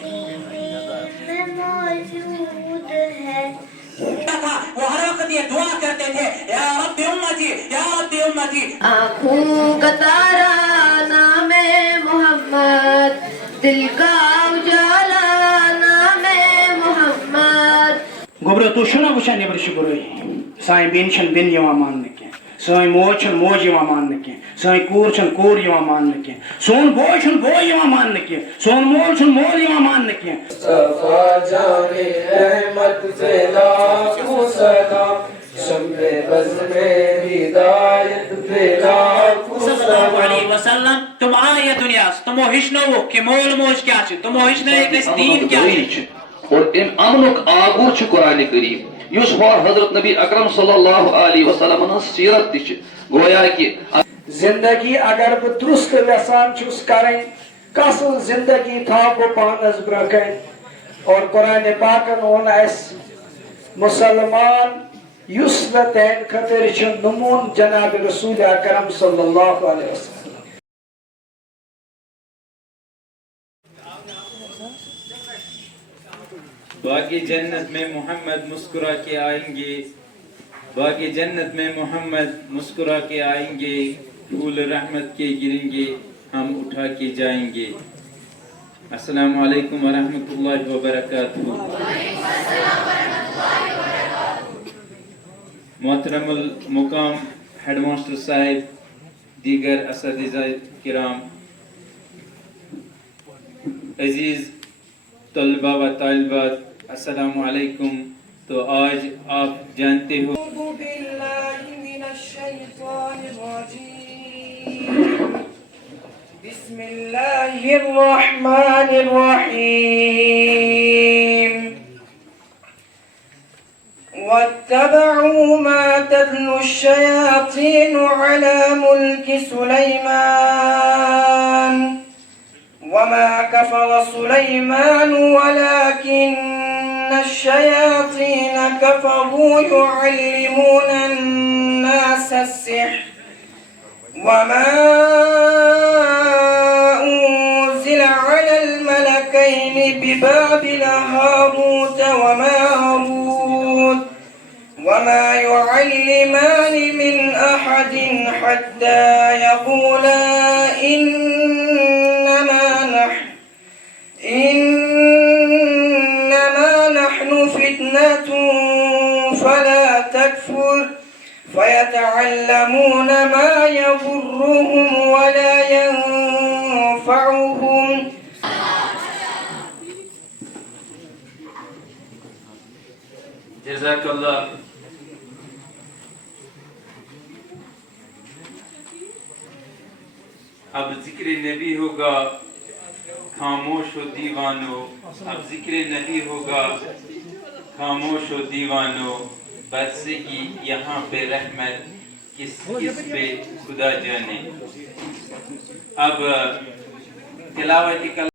میں موجود ہے. وہ ہر وقت یہ دعا کرتے تھے یا رب امتی یا رب امتی. آنکھوں کا تارا نام محمد, دل کا اجالا نام محمد. گوبرو تو چھو نا وچھان نیبر شکر سان بین چھن بین یوان ماننے کی, سان موج چھن موج یوان ماننے کی, سان کور چھن کور یوان ماننے کی, سون بوے چھن بوے یوان ماننے کی, سون مول چھن مول یوان ماننے کی. مصطفیٰ جان احمد پہ لاکھوں سلام, شمع بزم ہدایت پہ لاکھوں صلی اللہ علیہ وسلم تم آئے دنیا تمو ہشنو کہ مول موج کیا چھ, تمو ہشنو اس دین کیا چھ. اور ام امنک آغور چھ قرآن کریم یس ہور حضرت نبی اکرم صلی اللہ علیہ وسلم سیرت تچ گویا کہ زندگی اگر بہ درست یسان چھس کریں کسل زندگی تھا بہ پانس برکن. اور قرآن پاکن ون اس مسلمان یس تہن خطر چھ نمون جناب رسول اکرم صلی اللہ علیہ وسلم. باقی جنت میں محمد مسکرا کے آئیں گے, باقی جنت میں محمد مسکرا کے آئیں گے, پھول رحمت کے گریں گے ہم اٹھا کے جائیں گے. السلام علیکم ورحمۃ اللہ وبرکاتہ. محترم المقام ہیڈ ماسٹر صاحب, دیگر اساتذہ کرام, عزیز طلبہ و طالبات, السلام علیکم. تو آج آپ جانتے ہو اعوذ باللہ من الشیطان الرجیم, بسم اللہ الرحمن الرحیم. واتبعوا ما تتلو الشياطين على ملك سليمان وما كفر سليمان ولكن الشياطين كفروا يعلمون الناس السحر وما أنزل على الملكين ببابل هاروت وماروت وما يعلمان من أحد حتى يقولا إنما نحن فتنة فلا تكفر فيتعلمون ما يضرهم ولا ينفعهم. جزاک اللہ. اب ذکر نبی ہوگا خاموش و دیوانو, اب ذکر نبی ہوگا خاموش و دیوانو, برسے گی یہاں پہ رحمت کس کس پہ خدا جانے. اب تلاوت کلام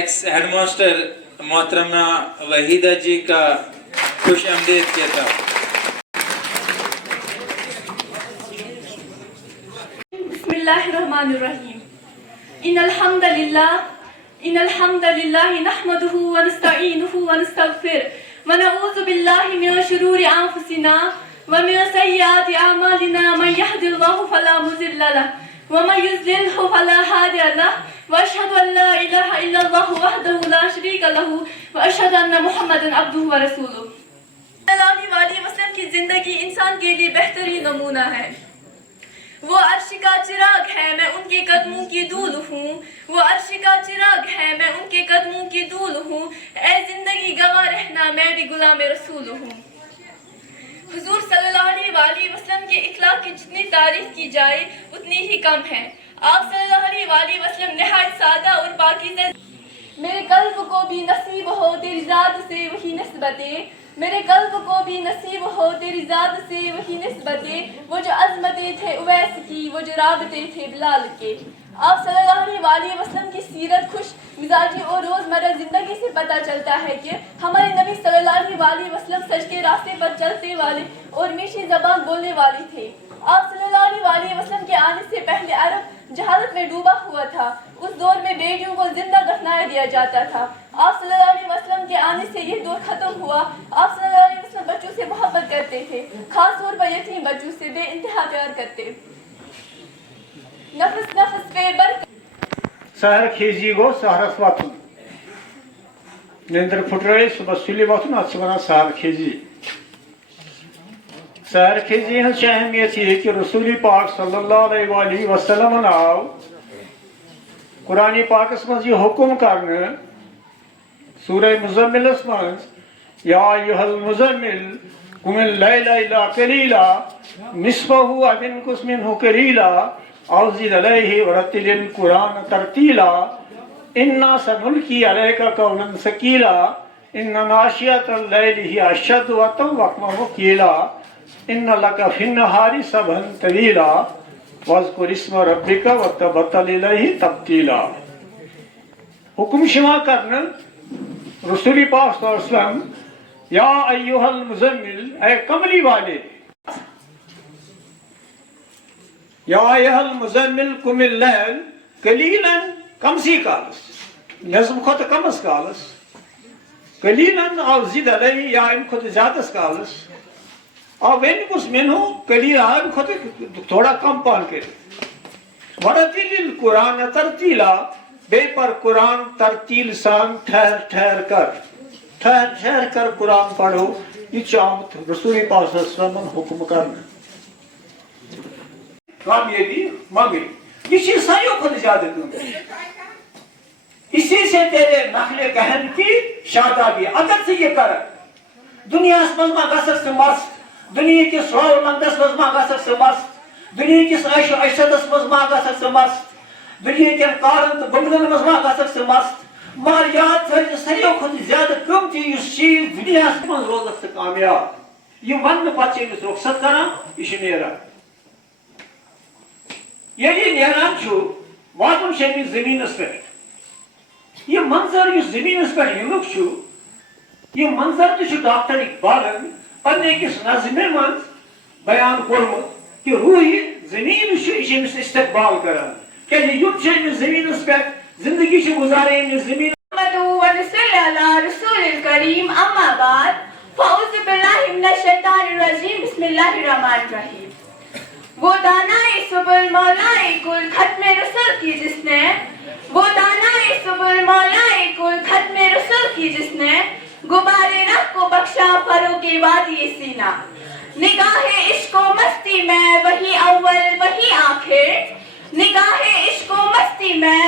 ایکس ہیڈ ماسٹر محترمہ وحیدہ جی کا خوش آمدید کہتا ہوں. بسم اللہ الرحمن الرحیم. ان الحمد للہ نحمده ونستعینه ونستغفر ونعوذ باللہ من شرور انفسنا ومن سیئات اعمالنا من يهد الله فلا مضل له ومن يضلل فلا هادي له واشهد ان لا اله الا الله وحده لا شريك له واشهد ان محمدا عبده ورسوله. صلی اللہ علیہ وسلم کی زندگی انسان کے لیے بہترین نمونہ ہے. وہ عرش کا چراغ ہے، میں ان کے قدموں کی دھول ہوں. وہ عرش کا چراغ ہے، میں ان کے قدموں کی دھول ہوں. اے زندگی گواہ رہنا، میں بھی غلام رسول ہوں. حضور صلی اللہ علیہ وسلم کے اخلاق کی جتنی تعریف کی جائے اتنی ہی کم ہے. آپ صلی اللہ علیہ وسلم نہایت سادہ اور پاکیزہ. میرے قلب کو بھی نصیب ہو تیری ذات سے وہی نسبتیں، میرے قلب کو بھی نصیب ہو تیری ذات سے وہی نسبتیں. وہ جو عظمتیں تھے اویس کی، وہ جو رابطے تھے بلال کے. آپ صلی اللہ علیہ وسلم کی سیرت خوش مزاجی اور روزمرہ زندگی سے پتہ چلتا ہے کہ ہمارے نبی صلی اللہ علیہ وسلم سچ کے راستے پر چلتے والے اور میٹھی زبان بولنے والے تھے. آپ صلی اللہ علیہ وسلم کے آنے سے پہلے عرب جہالت میں ڈوبا ہوا تھا. اس دور میں بیٹیوں کو زندہ دفنایا دیا جاتا تھا. آپ صلی اللہ علیہ وسلم کے آنے سے یہ دور ختم ہوا. آپ صلی اللہ علیہ وسلم بچوں سے محبت کرتے تھے، خاص طور پر یتیم بچوں سے بے انتہا پیار کرتے. نفس نفس پہ سحر کھیزی گو سحرس واتن نیندر پھٹرے صبح سلی واتن ات ونان سحر کھیزی. سحر کھیزی ہز اہمیت یہ کہ رسول پاک صلی اللہ علیہ وسلم آو قرآن پاکس مز یہ حکم کرنے سورہ مزملس مز یا ایھا المزمل قم اللیل الا قلیلا نصفہ او انقص منہ قلیلا او زد علیہ ورتل القرآن ترتیلا انا سنلقی علیک قولا ثقیلا ان ناشئۃ اللیل ہی اشد وطئا واقوم قیلا ان لک فی النہار سبحا طویلا واذکر اسم ربک وتبتل الیہ تبتیلا. حکم شما کرنا رسول پاک صلی اللہ علیہ وسلم یا ایھا المزمل اے کملی والے، یا ایھا المزمل قم اللیل قلیلا کم سی کالس نظم کھت کمس کالس قلیلا او زد علیہ یا ام کھت زیادس کالس او وینکس منہ قلیلا ام کھت تھوڑا کم پان کر ورتل القرآن ترتیلا بے پر قرآن ترتیل سان ٹھہر کر قرآن پڑھو. یہ چاہت رسول پاک صلی اللہ علیہ وسلم حکم کرنا کامیابی مانگے. یہ چیز سایوں کو زیادہ کم اسی سے تیرے نخل کہن کی شادابی اگر سے یہ کر دنیا مزما گسک سے مست، دنیا کے سور لندس مزما گسک سے مست، دنیا کے عیش و عشرتس مزما گسک سے مست، دنیا کے کارن تو بنگلن مزما گسک سے مست. مگر یاد تھا ساروی کھت زیادہ قیمتی اس چیز دنیا من روزک سے کامیاب یہ ون پتہ رخصت کران یہ نیران. یہ نیران واتن شمی زمینس پہ یہ منظر اس زمینس پہ یونک یہ منظر تو ڈاکٹر اقبالن پنہ کس نظمہ من بیان کورمت کہ روح زمین امس استقبال کران کہ یہ زمینس پہ زندگی سے گزارے زمین. ونصلی علی رسول الکریم اما بعد فاعوذ باللہ من الشیطان الرجیم بسم اللہ الرحمن الرحیم. وہ دانائے سبل مولائے کل ختم رسل کی جس نے، وہ دانائے سبل مولائے کل ختم رسل کی جس نے غبار رخ کو بخشا فروغ وادی سینہ. نگاہ عشق و مستی میں وہی اول وہی آخر، نگاہ عشق و مستی میں.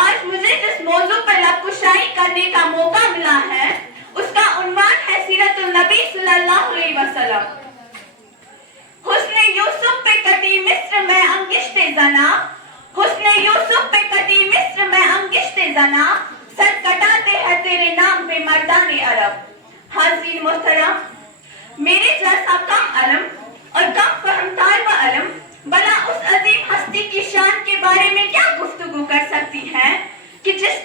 آج مجھے جس موضوع پر لب کشائی کرنے کا موقع ملا ہے اس کا عنوان ہے سیرت النبی صلی اللہ علیہ وسلم. حسن یوسف پہ کٹی مصر میں انگشت زنا، حسن یوسف پہ کٹی مصر میں انگشت زنا، سر کٹاتے ہیں تیرے نام پہ مردان عرب. حاضرین محترم، میرے جیسا کم علم اور کم فہم طالب علم بلا اس عظیم ہستی کی شان کے بارے میں کیا گفتگو کر سکتی ہے کہ جس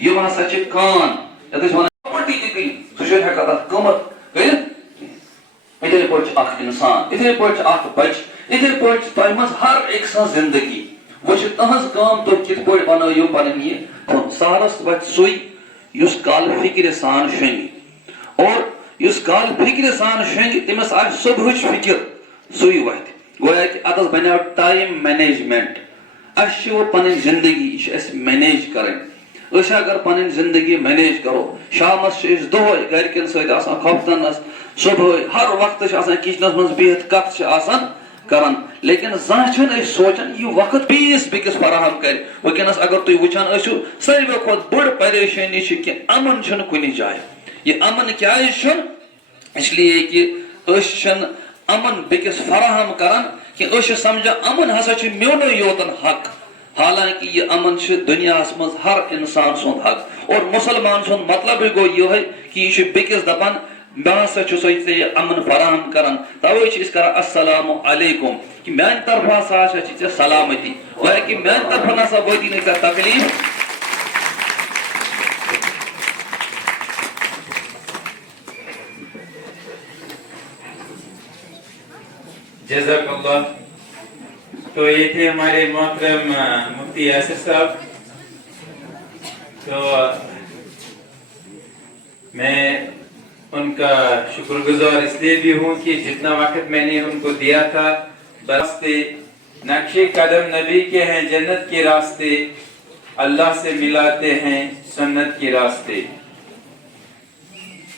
یہ ہسا چھ کان یتھ ونان پروپرٹی تہ کٕنۍ سُہ چھُ ہٮ۪کان تتھ قۭمتھ کٔرِتھ یِتھے پٲٹھۍ چھُ اکھ اِنسان یِتھے پٲٹھۍ چھُ اکھ بچہِ یِتھے پٲٹھۍ چھِ تۄہہِ منٛز ہر أکۍ سٕنٛز زندگی وۄنۍ چھِ تٕہٕنٛز کٲم تُہۍ کِتھ پٲٹھۍ بنٲیِو پنٕنۍ یہِ تھوٚد سہرس وتھِ سُے یُس کالہٕ فِکرِ سان شۄنگہِ اور یُس کالہٕ فِکرِ سان شۄنگہِ تٔمِس آسہِ صبحٕچ فِکر سُے وتھِ گویا کہِ اتس بنیو ٹایم مینیجمنٹ اسہِ چھِ وۄنۍ پنٕنۍ زندگی یہِ چھِ اسہِ مینیج کرٕنۍ أسۍ اگر پنٕنۍ زندگی مینیج کرو شامس چھِ أسۍ دۄہے گرِکٮ۪ن سۭتۍ آسان کھۄفتنس صبحٲے ہر وقتہٕ چھِ آسان کچنس منٛز بِہِتھ کتھ چھِ آسان کران لیکن زانٛہہ چھِنہٕ أسۍ سونٛچان یہِ وقت بیٚیِس بیٚکِس فراہم کرِ وٕنکٮ۪نس اگر تُہۍ وٕچھان ٲسِو ساروٕے کھۄتہٕ بٔڑ پریشٲنی چھِ کہِ امن چھُنہٕ کُنہِ جایہِ یہِ امن کیازِ چھُنہٕ اس لیے کہِ أسۍ چھِنہٕ امن بیٚکِس فراہم کران کہِ أسۍ چھِ سمجھان امن ہسا چھُ میونُے یوتن حق حالانکہِ یہِ امن چھُ دُنیاہس منٛز ہر انسان سُنٛد حق اور مُسلمان سُنٛد مطلبٕے گوٚو یِہوے کہِ یہِ چھُ بیٚکِس دپان بہٕ ہسا چھُسے ژےٚ یہِ امن فراہم کران توے چھِ أسۍ کران السلام علیکم کہِ میانہِ طرفہٕ ہسا چھِ ژےٚ سلامتی گویا کہِ میانہِ طرفہٕ نسا وٲتی نہٕ ژےٚ تکلیٖف جزاک اللہ. تو یہ تھے ہمارے محترم مفتی یاسر صاحب. تو میں ان کا شکر گزار اس لیے بھی ہوں کہ جتنا وقت میں نے ان کو دیا تھا راستے نقشے قدم نبی کے ہیں جنت کے راستے اللہ سے ملاتے ہیں سنت کے راستے.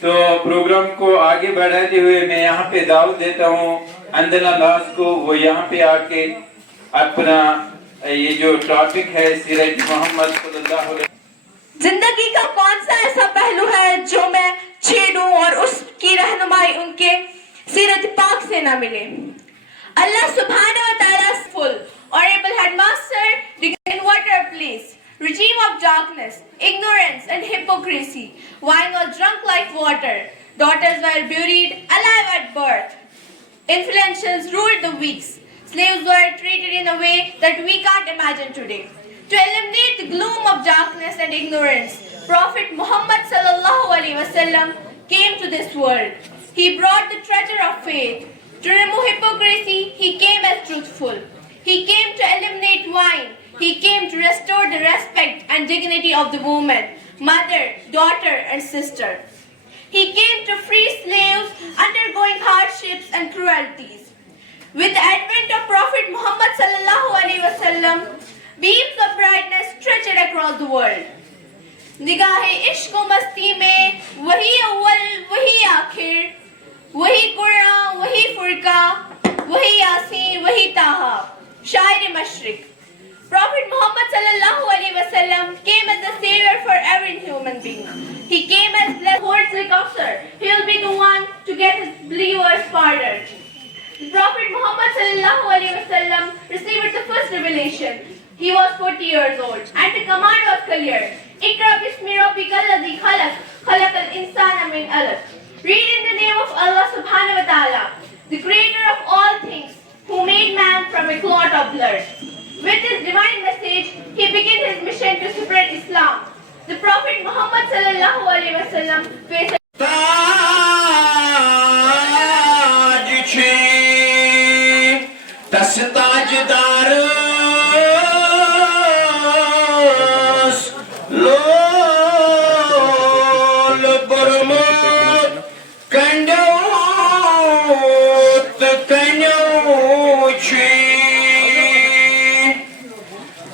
تو پروگرام کو آگے بڑھاتے ہوئے میں یہاں پہ دعوت دیتا ہوں اندنا لاز کو وہ یہاں پہ آ کے اپنا یہ جو ٹاپک ہے سیرت محمد صلی اللہ علیہ وسلم. زندگی کا کون سا ایسا پہلو ہے جو میں چھیڑوں اور اس کی رہنمائی ان کے سیرت پاک سے نہ ملے. اللہ سبحانہ و تعالیٰ full honorable headmaster inverter please regime of darkness ignorance and hypocrisy wine was drunk like water daughters were buried alive at birth influentials ruled the weak slaves were treated in a way that we can't imagine today. To eliminate the gloom of darkness and ignorance, Prophet Muhammad sallallahu alaihi wasallam came to this world. He brought the treasure of faith. To remove hypocrisy, he came as truthful. He came to eliminate wine. He came to restore the respect and dignity of the woman, mother, daughter, and sister. He came to free slaves undergoing hardships and cruelties. With the advent of Prophet Muhammad sallallahu alaihi wasallam, beams of brightness stretched across the world. نگاہ عشق و مستی میں وہی اول وہی آخر وہی قرآن وہی فرقہ وہی یاسین وہی طٰہٰ شاعر مشرق. Prophet Muhammad sallallahu alaihi wasallam came as the savior for every human being. He came as blessed towards the Kawthar. He will be the one to get his believers pardoned. The Prophet Muhammad sallallahu alaihi wasallam received the first revelation. He was 40 years old and the command was clear. Iqra bismi rabbika alladhi khalaq khalaqal insana min alaq. Read in the name of Allah subhanahu wa ta'ala, the creator of all things, who made man from a clot of blood. With this divine message, he began his mission to spread Islam. The Prophet Muhammad sallallahu alaihi wasallam faced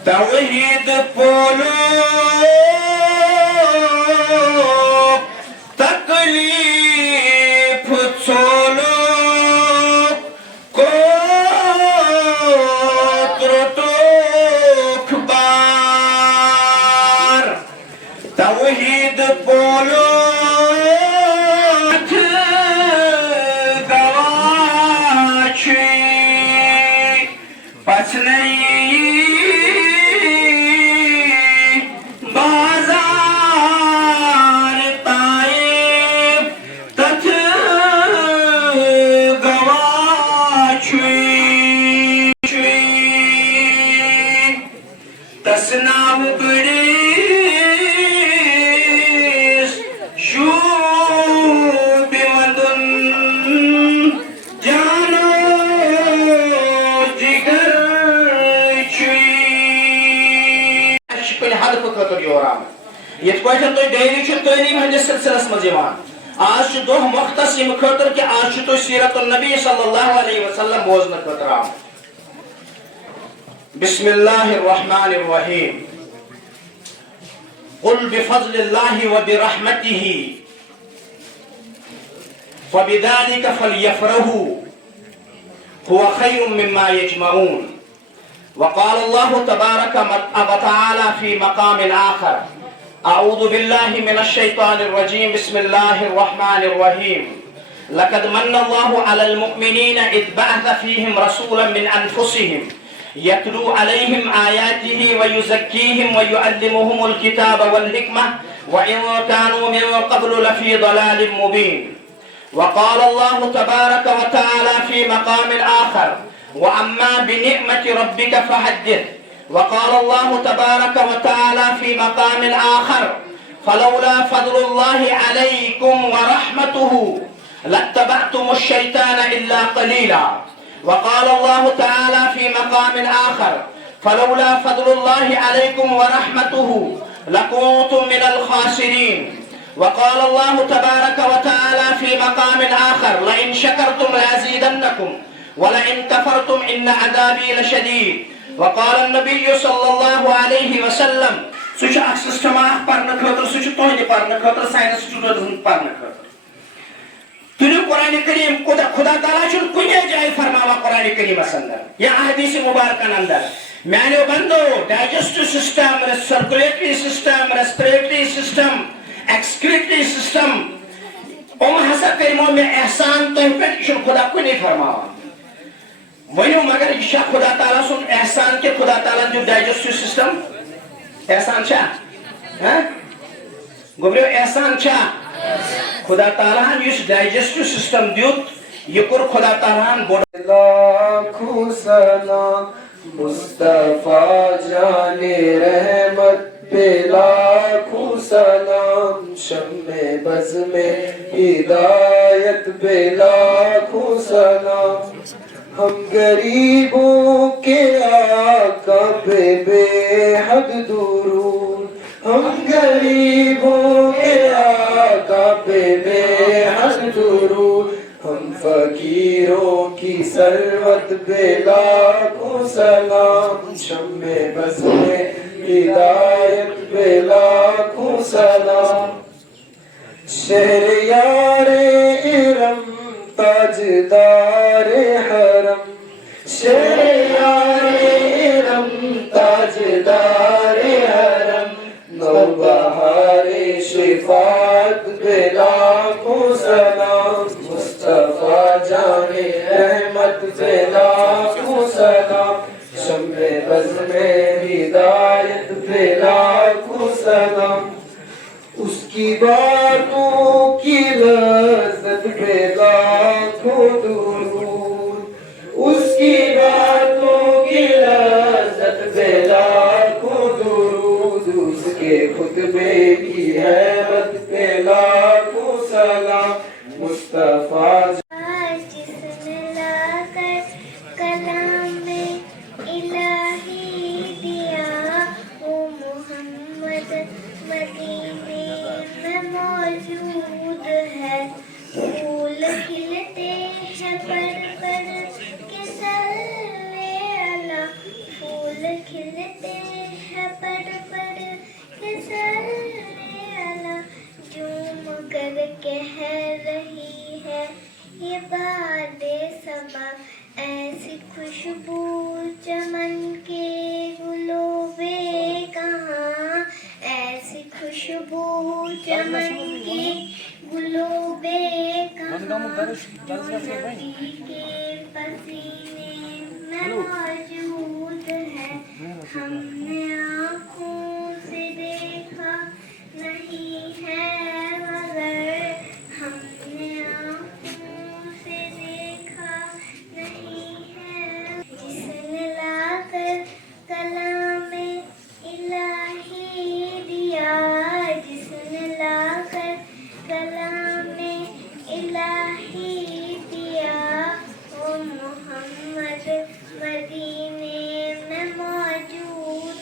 توحید polo تکلیف ژولو کوترتوک بار توحید polo گواچی پچھلئی تعلیم ہندس سلسلس مز آج دہ مختص M خاطر کہ آج تو سیرت النبی صلی اللہ علیہ وسلم بوزن خاطر آم. بسم اللہ الرحمن الرحیم. قل بفضل اللہ وبرحمتہ فبذلك فليفرحوا هو خير مما يجمعون. وقال الله تبارك وتعالى في مقام آخر أعوذ بالله من الشيطان الرجيم بسم الله الرحمن الرحيم. لقد من الله على المؤمنين إذ بعث فيهم رسولا من أنفسهم يتلو عليهم آياته ويزكيهم ويعلمهم الكتاب والحكمة وإن كانوا من قبل لفي ضلال مبين. وقال الله تبارك وتعالى في مقام آخر وأما بنعمة ربك فحدث. وقال الله تبارك وتعالى في مقام آخر فلولا فضل الله عليكم ورحمته لاتبعتم الشيطان إلا قليلا. وقال الله تعالى في مقام آخر فلولا فضل الله عليكم ورحمته لكنتم من الخاسرين. وقال الله تبارك وتعالى في مقام آخر لئن شكرتم لأزيدنكم ولئن كفرتم إن عذابي لشديد. وقال النبي صلى الله عليه وسلم سوچ اک سسٹم اخ پرن خاطر سوچ تہندِ پرن خاطر سائنس سٹوڈنٹ پرن خاطر. تُلِو قرآن کریم خدا تعالیٰ چھُنہٕ کُنہِ جایہِ فرماوان قرآن کریمس اندر یا احادیث مبارکن اندر میانیو بندو digestive system circulatory system respiratory system excretory system ہسا کرمو میں احسان تہ پہ خدا کنے فرماوان. ونیو مگر یہ خدا تعالیٰ سن احسان کہ خدا تعالیٰ دیو ڈائجسٹو سسٹم احسان چھا گوبریو احسان چھا خدا تعالیٰ اس ڈائجسٹو سسٹم دیوت یہ کور خدا تعالیٰ بوڑ. لاکھوں سلام مصطفیٰ جان رحمت پہ لاکھوں سلام شمع بز میں ہدایت پہ لاکھوں سلام. ہم غریبوں کے آقا پہ بے حد درود. ہم غریبوں کے آقا پہ بے حد درود. ہم فقیروں کی ثروت پہ لاکھوں سلام شمع بز میں ہدایت پہ لاکھوں سلام. شہریار ارم تاجدار حرم شہریار ارم تاجدار حرم نوبہار شفاعت پہ لاکھوں سلام. مصطفیٰ جان رحمت پہ لاکھوں سلام شمع بز میں ہدایت پہ لاکھوں سلام. اس کی باتوں کی لذت پہ لاکھوں درود. اس کی باتوں کی لذت پہ لاکھوں درود. اس کے خطبے کی حیبت پہ لاکھوں سلام. مصطفیٰ جس نے لا کر کلام الہی دیا وہ محمد مدینے میں موجود ہے. پھول کھلتے ہیں پر کے صلی اللہ. پھول کھلتے ہیں پر کے صلی اللہ. جھوم کر کہہ رہی ہے یہ باد صبا ایسی خوشبو چمن کے گلو بے کہاں. ایسی خوشبو چمن کے گلو بے کہاں جو نبی کے پسینے میں موجود ہے. ہم نے آنکھوں سے دیکھا نہیں ہے مگر ہم نے آنکھوں سے دیکھا نہیں ہے. جس نے لا کر کلام الہی دیا. جس نے لا کر کلام الہی دیا وہ محمد مدینے میں موجود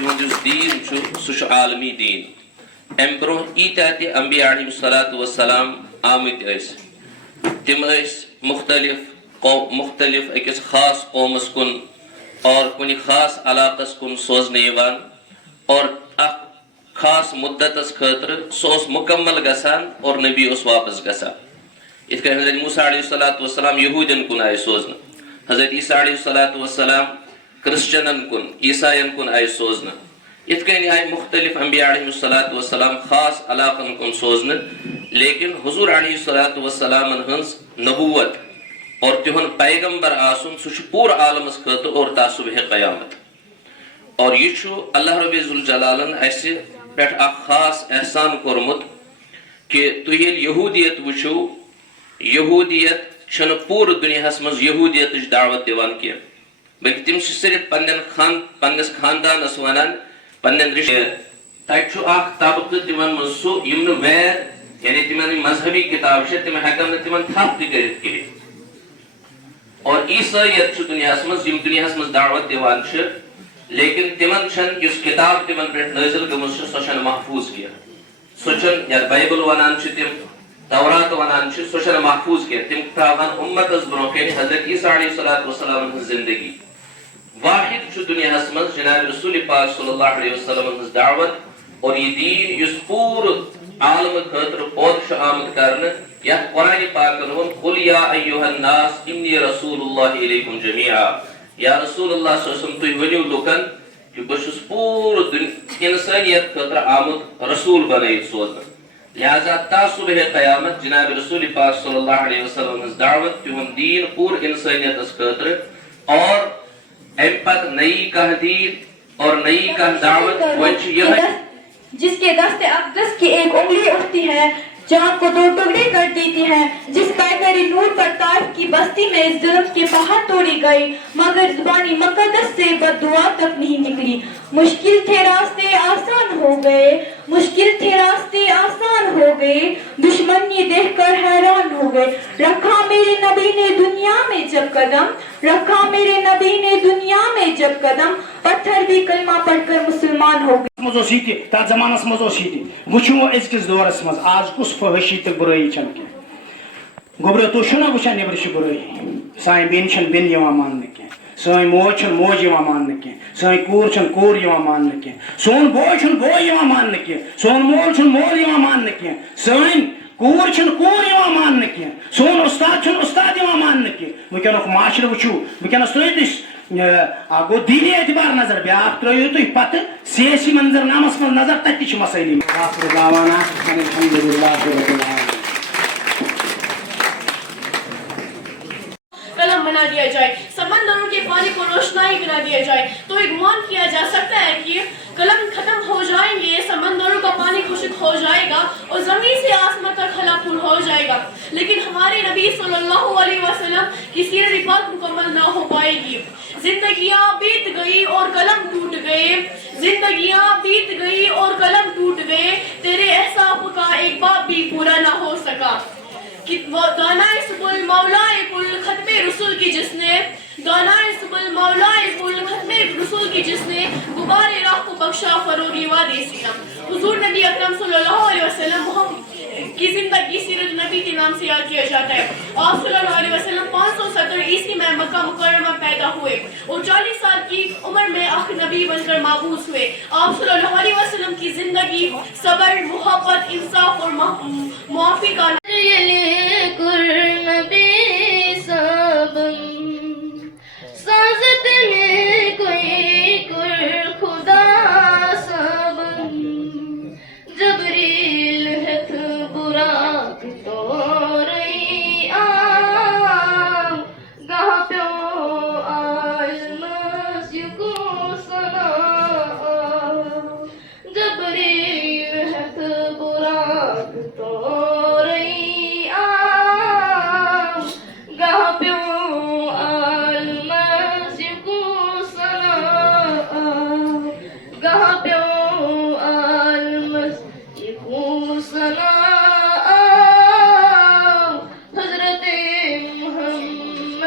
تہنٛد دیٖن چھُ سُہ چھُ عالمی دیٖن. اَمہِ برٛونٛہہ ییٖتیٛاہ تہِ انبیا علیہم صلاتُ وسلام آمٕتۍ ٲسۍ تِم ٲسۍ مختلف أکِس خاص قومس کُن اور کُنہِ خاص علاقس کُن سوزنہٕ یِوان اور اکھ خاص مُدتس خٲطرٕ سُہ اوس مُکمل گژھان اور نبی اوس واپس گژھان. یِتھ کٔنۍ حضرت موسیٰ علیہ صلاتُ وسلام یہوٗدین کُن آیہِ سوزنہٕ, حضرت عیسیٰ علیہ صلاتُ وسلام کرسچنن کُن عیساین کُن آیہِ سوزنہٕ. یِتھ کٔنۍ آیہِ مختلف انبیا علیہم صلاتُ وسلام خاص علاقن کُن سوزنہٕ, لیکن حضور علیہ صلاتُ وسلامن ہٕنٛز نبوت اور تِہُنٛد پیغمبر آسُن سُہ چھُ پوٗرٕ عالمس خٲطرٕ اور تا صبحِ قیامت. اور یہِ چھُ اللہ رب ذوالجلالن اسہِ پٮ۪ٹھ اکھ خاص احسان کوٚرمُت کہِ تُہۍ ییٚلہِ یہوٗدیت وٕچھِو, یہوٗدیت چھُنہٕ پوٗرٕ دُنیاہس منٛز یہوٗدیتٕچ دعوت دِوان کینٛہہ, بلکہِ تِم چھِ صرف پننِس خاندانس ونان, پننٮ۪ن رشتہٕ. تتہِ چھُ اکھ طبقہٕ تِمن منٛز سُہ یِم نہٕ وید یعنی تِمن یِم مذہبی کِتاب چھِ تِم ہٮ۪کن نہٕ تِمن تھپھ تہِ کٔرِتھ کِہیٖنۍ. اور عیسٲیت چھُ دُنیاہس منٛز یِم دُنیاہس منٛز دعوت دِوان چھِ, لیکن تِمن چھنہٕ یُس کِتاب تِمن پٮ۪ٹھ نٲزِل گٔمٕژ چھِ سۄ چھنہٕ محفوٗظ کینٛہہ. سۄ چھنہٕ یتھ بایبل ونان چھِ تِم, تورات ونان چھِ, سۄ چھنہٕ محفوٗظ کینٛہہ. تِم تھاوہن اُمتس برٛونٛہہ کَنہِ حضرت عیسیٰ علیہ صلاتُ وسلامن ہٕنٛز زندگی. واحد چھُ دُنیاہس منٛز جناب رسول پاک صلی اللہ علیہ وسلمن ہٕنٛز دعوت اور یہِ دیٖن یُس پوٗرٕ عالمہٕ خٲطرٕ پٲدٕ چھُ آمُت کرنہٕ, یتھ قرآنِ پاکن ووٚن قُل یا ایُّہا الناس اِنی رسول اللہ الیکم جمیعا. یا رسول اللہ صلی اللہ علیہ وسلم تُہۍ ؤنِو لُکن کہِ بہٕ چھُس پوٗرٕ انسٲنیت خٲطرٕ آمُت رسوٗل بنٲیِتھ سوزنہٕ. لہذا تا صبحِ قیامت جناب رسول پاک صلی اللہ علیہ وسلم ہٕنٛز دعوت, تِہُنٛد دیٖن پوٗرٕ انسٲنیتس خٲطرٕ اور امہِ پتہٕ نئی کانٛہہ دیٖن اور نئی کانٛہہ دعوت وۄنۍ چھِ یِہے. جس کے دست اقدس کی ایک انگلی اٹھتی ہے چاند کو دو ٹکڑے کر دیتی ہے, جس پیکری نور پر طائف کی بستی میں اس ظلم کی پہاڑ توڑی گئی مگر زبانی مقدس سے بد دعا تک نہیں نکلی. مشکل تھے راستے آسان ہو گئے, مشکل تھے راستے آسان ہو گئے, دشمن یہ دیکھ کر حیران ہو گئے. رکھا میرے نبی نے دنیا میں جب قدم, رکھا میرے نبی نے دنیا میں جب قدم, پتھر بھی کلمہ پڑھ کر مسلمان ہو گئے. تر زمانس مز وچھو أزکِس دورس مز آز کس فحشی تو برائی چھن کی. گوبرو تُہۍ چھُو نا وٕچھان نیبر چھِ برائی, سٲنۍ بیٚنہِ چھنہٕ بیٚنہِ یِوان ماننہٕ کینٛہہ, سٲنۍ موج چھنہٕ موج یِوان ماننہٕ کینٛہہ, سٲنۍ کوٗر چھنہٕ کوٗر یِوان ماننہٕ کینٛہہ, سون بوے چھُنہٕ بوے یِوان ماننہٕ کینٛہہ, سون مول چھُنہٕ مول یِوان ماننہٕ کینٛہہ, سٲنۍ کوٗر چھنہٕ کوٗر یِوان ماننہٕ کینٛہہ, سون اُستاد چھُنہٕ اُستاد یِوان ماننہٕ کینٛہہ. وٕنکیٚنُک معاشرٕ وٕچھِو, وٕنکیٚنس تُہۍ تہِ اکھ گوٚو دیٖنی اعتبار نظر, بیٛاکھ ترٲیِو تُہۍ پتہٕ سیٲسی منظر نامس منٛز نظر, تتہِ تہِ چھِ مسٲیلی. قلم بنا دیا جائے, سمندروں کے پانی کو روشنائی بنا دیا جائے. تو گمان کیا جا سکتا ہے کہ قلم ختم ہو جائیں گے, سمندروں کا پانی خشک ہو جائے گا اور زمین سے آسمان تک ہلا پھول ہو جائے گا, لیکن ہمارے نبی صلی اللہ علیہ وسلم کی سیرت پاک مکمل نہ ہو پائے گی. زندگیاں بیت گئی اور قلم ٹوٹ گئے, زندگیاں بیت گئی اور قلم ٹوٹ گئے, تیرے احساب کا ایک باب بھی پورا نہ ہو سکا. دانائے سبل مولائے کل ختم رسول کی جس نے, دانائے سبل مولائے کل ختم رسول کی جس نے, غبار راہ کو بخشا فروغی وادی سینہ. حضور نبی اکرم صلی اللہ علیہ وسلم کی زندگی سیرت نبی کے نام سے یاد کیا جاتا ہے. آپ صلی اللہ علیہ وسلم 570 عیسوی میں مکہ مکرمہ پیدا ہوئے اور 40 سال کی عمر میں آخر نبی بن کر مبعوث ہوئے. آپ صلی اللہ علیہ وسلم کی زندگی صبر, محبت, انصاف اور معافی کا سازت میں کوئی کر خدا سبن, جبریل ہتھ براق تو رئی آم گاہ پیو گاہ پیوں المسجد سنا گاہ پیوں المسجد سنا حضرت محمد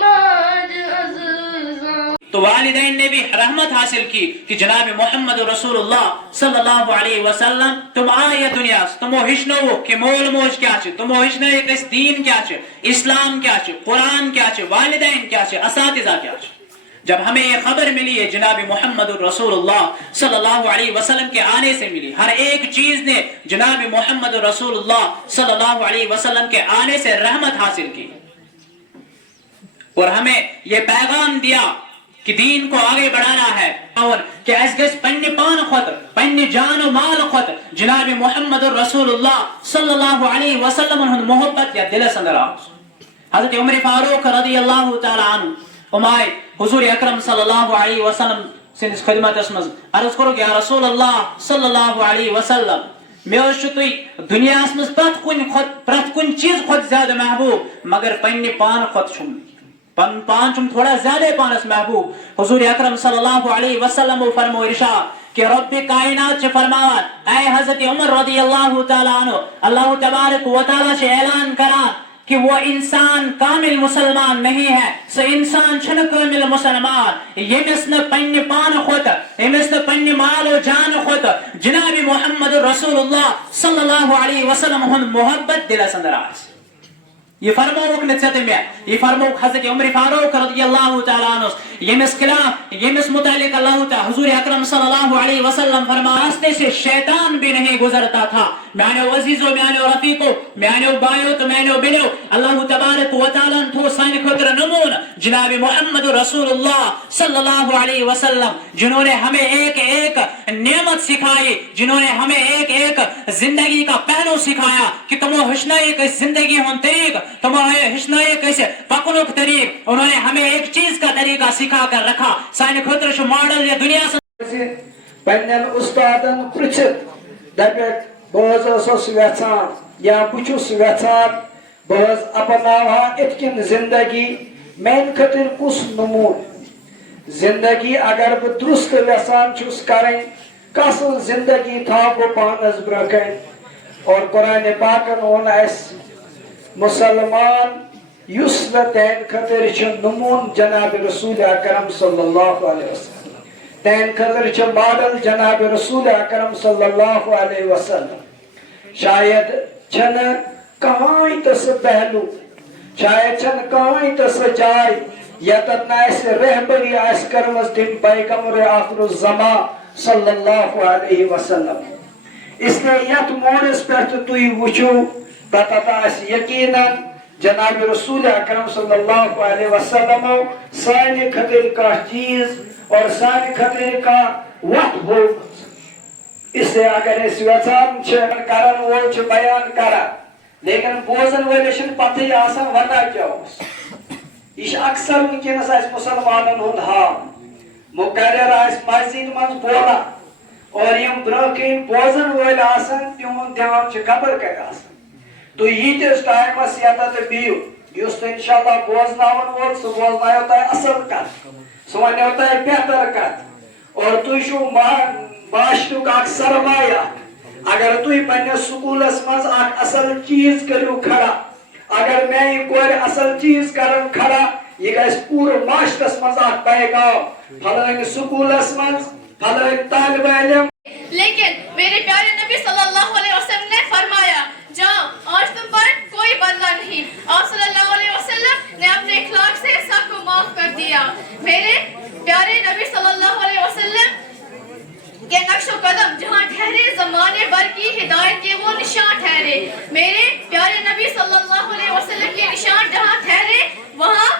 ماج عزیزاں. تو والدین نے بھی رحمت حاصل کی کہ جناب محمد رسول اللہ صلی اللہ علیہ وسلم تم آئے دنیا تمو ہشنو کہ مول موج کیا چھ تمو ہشنو اس دین کیا چھ اسلام کیا چھ قرآن کیا چھ والدین کیا چھ اساتذہ کیا چھ. جب ہمیں یہ خبر ملی ہے جناب محمد رسول اللہ صلی اللہ علیہ وسلم کے آنے سے ملی, ہر ایک چیز نے جناب محمد رسول اللہ صلی اللہ علیہ وسلم کے آنے سے رحمت حاصل کی, اور ہمیں یہ پیغام دیا کہ دین کو آگے بڑھانا ہے, اور کہ اس گس پنی پان خطر پنی جان و مال خطر جناب محمد رسول اللہ صلی اللہ علیہ وسلم ہن محبت یا دل اندر آؤ. حضرت عمر فاروق رضی اللہ تعالی عنہ ہمائے حضور اکرم صلی اللہ علیہ وسلم سندس خدمت اسمز عرض کرو کہ یا رسول اللہ صلی اللہ علیہ وسلم میں تھی دنیا مز پرت کن چیز خود زیادہ محبوب مگر پنی پان خود چھم پن پان چھم تھوڑا زیادہ پانس محبوب. حضور اکرم صلی اللہ علیہ وسلم فرمو ارشاد کہ رب کائنات چھ فرماوات اے حضرت عمر رضی اللہ تعالی عنہ اللہ تبارک و تعالی سے اعلان کران کہ وہ انسان کامل مسلمان نہیں ہے, سو انسان چھن کامل مسلمان یمس نہ پنی پان خود یمس نہ پنی مال و جان خود جناب محمد رسول اللہ صلی اللہ علیہ وسلم ہن محبت دل اندر آس. یہ فرموک نصیحت میں یہ فرموک حضرت عمر فاروق رضی اللہ تعالی عنہ یمس خلاف یمس متعلق اللہ تعالی حضور اکرم صلی اللہ علیہ وسلم فرمایا راستے سے شیطان بھی نہیں گزرتا تھا. میانو عزیزو میانو رفیقو میانو بایو تو میانو بنو اللہ تبارک و تعالی تو سائن خطر نمون جناب محمد رسول اللہ صلی اللہ علیہ وسلم جنہوں نے ہمیں ایک ایک نعمت سکھائی, جنہوں نے ہمیں ایک ایک زندگی کا پہلو سکھایا کہ تمو ہشنا ایک زندگی ہون طریق تمو ہشنا ایک پکنک طریق, انہوں نے ہمیں ایک چیز کا طریقہ سکھا کر رکھا. سائن خطر شو ماڈل یا دنیا سے پنن استادن پرچت دپت بہت ویسان یا بچس ویسان بہت اپناوا اتکن زندگی مین خطر کس نمون زندگی اگر بہ درست ویسان چھس کریں کسل زندگی تھا بہ پانس برکن. اور قرآن پاکن ون اس مسلمان یس تین خطر نمون جناب رسول اکرم صلی اللہ علیہ وسلم تین خطر ماڈل جناب رسول اکرم صلی اللہ علیہ وسلم. شاید چھن کہیں تس پہلو شاید چھن کہیں تس جائے یتت نہ اس رہبری اس کرمز تم پیغمبر آخر الزمان صلی اللہ علیہ وسلم. اس لیے یت موڑس پہ تھی وچو پتہ اس یقیناً جناب رسول اکرم صلی اللہ علیہ وسلم سانہ خطر کا چیز اور سانہ خطر کا وقت ہو. اس سے اگر اس ویسان کرن وول بیان کران لیکن بوزن ولس پتہ آسان ونا کیا یہ اکثر ونکس مسلمانن ہند حال مقرر مسجد من بولان اور یم برکن بوزن ول آسان تہد دھیان قبر کر آسان. تو یتس ٹائمس یتھ بہو اس انشاءاللہ بوزناون وول سہ بوزنایو تہ اصل کت سہ ونیو تہ بہتر کت اور تھی چھو معاشرک اخ سرمایہ. اگر تھی پنس سکولس مز اخ اصل چیز کرو کھڑا اگر میانہ کور اصل چیز کرن کھڑا یہ گھس پور معاشرس مز اخ پیغام پھلٲنۍ سکولس مز پھلٲنۍ طالب علم. لیکن میرے پیارے نبی صلی اللہ علیہ وسلم نے فرمایا جاؤ آج تم پر کوئی بدلہ نہیں. آپ صلی اللہ علیہ وسلم نے اپنے اخلاق سے سب کو معاف کر دیا. میرے پیارے نبی صلی اللہ علیہ وسلم کے نقش و قدم جہاں ٹھہرے زمانے بھر کی ہدایت کے وہ نشان ٹھہرے. میرے پیارے نبی صلی اللہ علیہ وسلم کے نشان جہاں ٹھہرے وہاں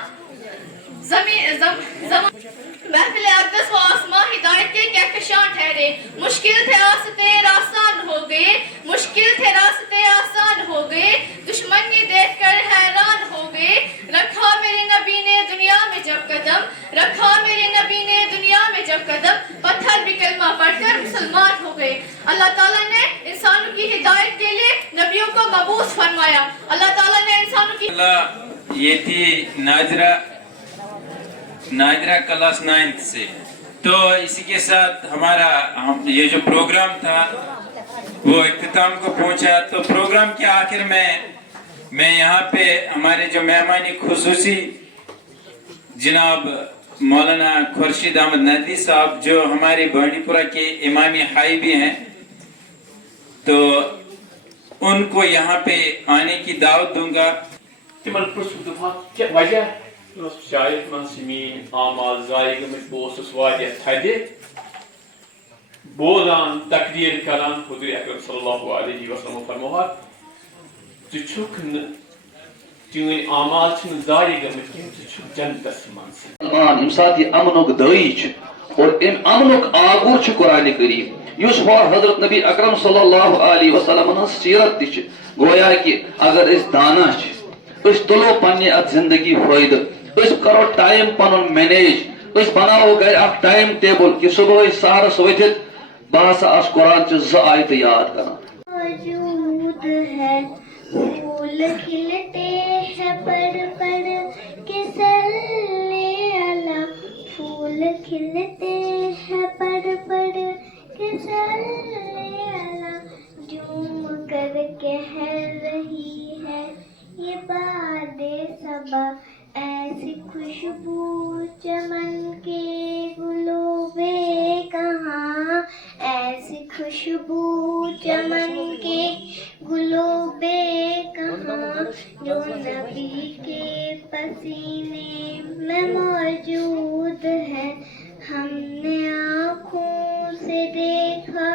محفل اقدس و آسمان ہدایت کے کہکشاں ٹھہرے. مشکل تھے راستے آسان ہو گئے مشکل تھے راستے آسان ہو گئے دشمن نے دیکھ کر حیران ہو گئے. رکھا میرے نبی نے دنیا میں جب قدم رکھا میرے نبی نے دنیا میں جب قدم پتھر بھی کلمہ پڑھ کر مسلمان ہو گئے. اللہ تعالیٰ نے انسانوں کی ہدایت کے لیے نبیوں کو مبعوث فرمایا. اللہ تعالیٰ نے انسانوں کی یہ تھی نادرہ کلاس 9 سے. تو اسی کے ساتھ ہمارا یہ جو پروگرام تھا وہ اختتام کو پہنچا. تو پروگرام کے آخر میں یہاں پہ ہمارے جو مہمان خصوصی جناب مولانا خورشید احمد ندوی صاحب جو ہمارے بانڈی پورہ کے امامی حائی بھی ہیں, تو ان کو یہاں پہ آنے کی دعوت دوں گا. تمن پرسو کیا وجہ شاید من میٲنۍ اعمال ضایع گٔمٕتۍ بہٕ اوسُس واریاہ تھدِ بوزان تقریر کران حضور اکرم صلی اللہ علیہ وسلم فرموہا ژٕ چھُکھ نہٕ چٲنۍ اعمال چھِنہٕ ضایع گٔمٕتۍ کینٛہہ ژٕ چھُکھ جنتس منٛز. یم سات یہ امنک دائی اور ام امنک آگر قرآن کریم اس حضرت نبی اکرم صلی اللہ علیہ وسلم سیرت تہ گویا کہ اگر اس دانا اس تلو پنہ ات زندگی فائدہ اس کرو ٹائم پن مینیج اس بناو گھر اخ ٹائم ٹیبل کہ صبح سہرس ورتھ بہت قرآن چہ ز آیت یاد کران. موجود ہے پھول کھلتے ہیں پڑھ پڑھ کے صلی اللہ, پھول کھلتے ہیں پڑھ پڑھ کے صلی اللہ, جھوم کر کہہ رہی ہے یہ باد صبا, ایسی خوشبو چمن کے گلوں بے کہاں, ایسی خوشبو چمن کے گلوں بے کہاں, جو نبی کے پسینے میں موجود ہے. ہم نے آنکھوں سے دیکھا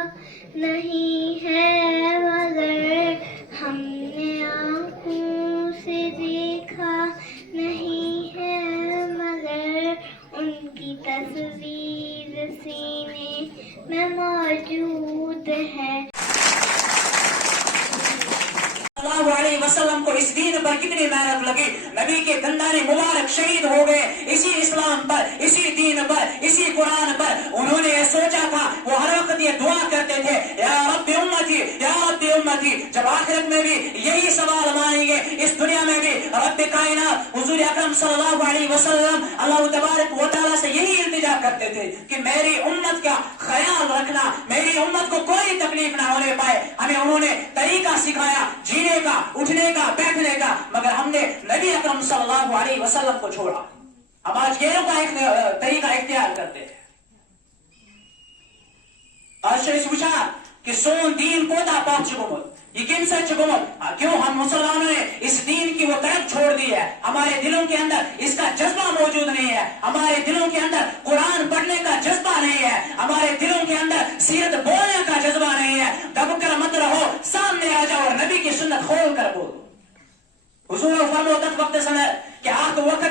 نہیں ہے مگر, ہم نے آنکھوں سے دیکھا نہیں ہے مگر, ان کی تصویر سینے میں موجود ہے. صلی اللہ علیہ وسلم کو اس دین پر کتنی محنت لگی. نبی کے دندان مبارک شہید ہو گئے اسی اسلام پر, اسی دین پر, اسی قرآن پر. انہوں نے یہ سوچا تھا, وہ ہر وقت یہ دعا کرتے تھے یا رب امتی یا رب امتی. جب آخرت میں بھی یہی سوال مانیں گے, اس دنیا میں بھی رب کائنات حضور اکرم صلی اللہ علیہ وسلم اللہ تبارک و تعالیٰ سے یہی التجا کرتے تھے کہ میری امت کا خیال رکھنا, میری امت کو کوئی تکلیف نہ ہونے پائے. ہمیں انہوں نے طریقہ سکھایا جینے کا, اٹھنے کا, بیٹھنے کا, مگر ہم نے نبی اکرم صلی اللہ علیہ وسلم کو چھوڑا. اب آج غیروں کا ایک طریقہ اختیار کرتے ہیں. آج سے اس وچار کہ سون دین کوتا پاک چکمت, یہ کن سے چکمت, کیوں ہم مسلمانوں نے اس دین کی وہ طرف چھوڑ دی ہے. ہمارے دلوں کے اندر اس کا جذبہ موجود نہیں ہے, ہمارے دلوں کے اندر قرآن پڑھنے کا جذبہ نہیں ہے, ہمارے دلوں کے اندر سیرت بولنے کا جذبہ نہیں ہے. دب کر مت رہو, سامنے آ جاؤ اور نبی کی سنت کھول کر بولو. حضور فرمودت وقت سمے کہ آخ وقت